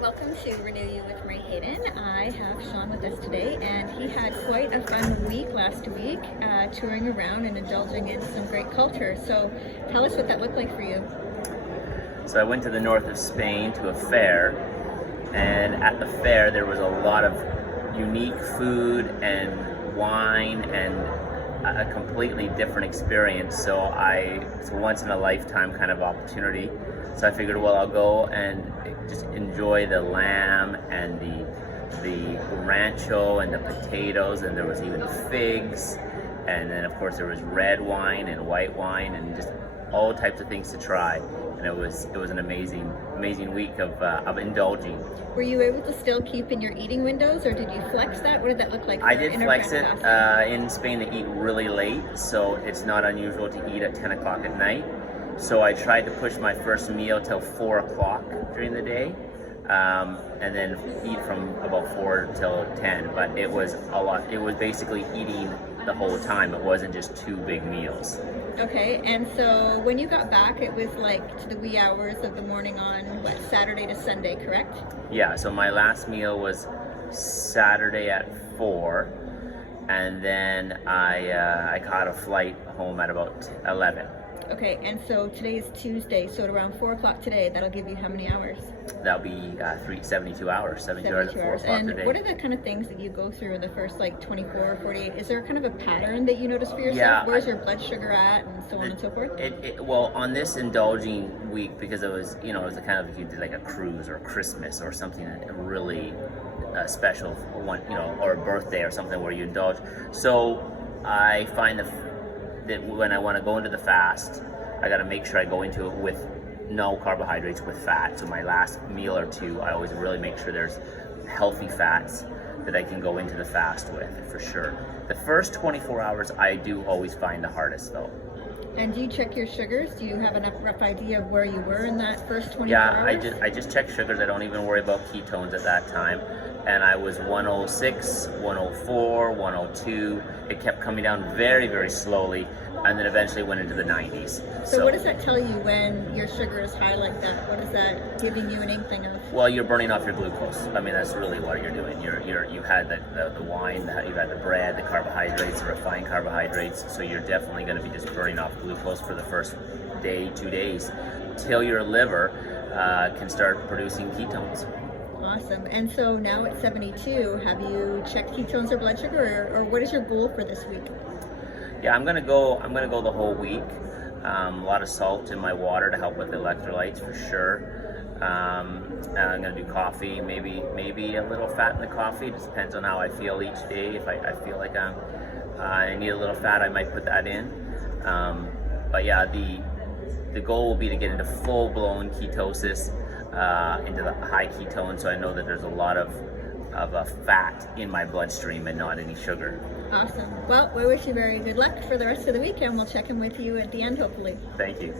welcome to Renew You with Marie Hayden. I have Sean with us today, and he had quite a fun week last week, touring around and indulging in some great culture. So tell us what that looked like for you. So I went to the north of Spain to a fair, and at the fair there was a lot of unique food and wine and a completely different experience. So it's a once in a lifetime kind of opportunity. So I figured, well, I'll go and just enjoy the lamb and the rancho and the potatoes, and there was even figs, and then of course there was red wine and white wine and just all types of things to try. And it was an amazing week of indulging. Were you able to still keep in your eating windows, or did you flex that? What did that look like? I did flex it. In Spain they eat really late, so it's not unusual to eat at 10 o'clock at night. So I tried to push my first meal till 4 o'clock during the day, and then eat from about 4 till 10. But it was a lot. It was basically eating the whole time. It wasn't just two big meals. Okay, and so when you got back, it was like to the wee hours of the morning on Saturday to Sunday, correct? Yeah. So my last meal was Saturday at 4, and then I caught a flight home at about 11. Okay, and so today is Tuesday, so at around 4 o'clock today, that'll give you how many hours? That'll be 72 hours, 72 hours at 4 o'clock and today. What are the kind of things that you go through in the first 24 or 48? Is there kind of a pattern that you notice for yourself? Yeah, Where's your blood sugar at, and so on and so forth? Well, on this indulging week, because it was a kind of, you did like a cruise or Christmas or something really special, one, or a birthday or something where you indulge. So I find that when I want to go into the fast, I got to make sure I go into it with no carbohydrates, with fat. So my last meal or two, I always really make sure there's healthy fats that I can go into the fast with, for sure. The first 24 hours I do always find the hardest though. And do you check your sugars? Do you have a rough idea of where you were in that first 24 hours? Yeah, I just check sugars. I don't even worry about ketones at that time. And I was 106, 104, 102. It kept coming down very, very slowly, and then eventually went into the 90s. So what does that tell you when your sugar is high like that? What is that giving you an inkling of? Well, you're burning off your glucose. I mean, that's really what you're doing. You've had the wine, you've had the bread, the carbohydrates, the refined carbohydrates. So you're definitely going to be just burning off glucose for the first day, 2 days, till your liver can start producing ketones. Awesome. And so now at 72, have you checked ketones or blood sugar, or what is your goal for this week? Yeah, I'm gonna go the whole week. A lot of salt in my water to help with electrolytes for sure. And I'm gonna do coffee, maybe a little fat in the coffee. It just depends on how I feel each day. If I feel like I need a little fat, I might put that in. But yeah, the goal will be to get into full-blown ketosis, into the high ketone, so I know that there's a lot of fat in my bloodstream and not any sugar. Awesome. Well, we wish you very good luck for the rest of the week, and we'll check in with you at the end, hopefully. Thank you.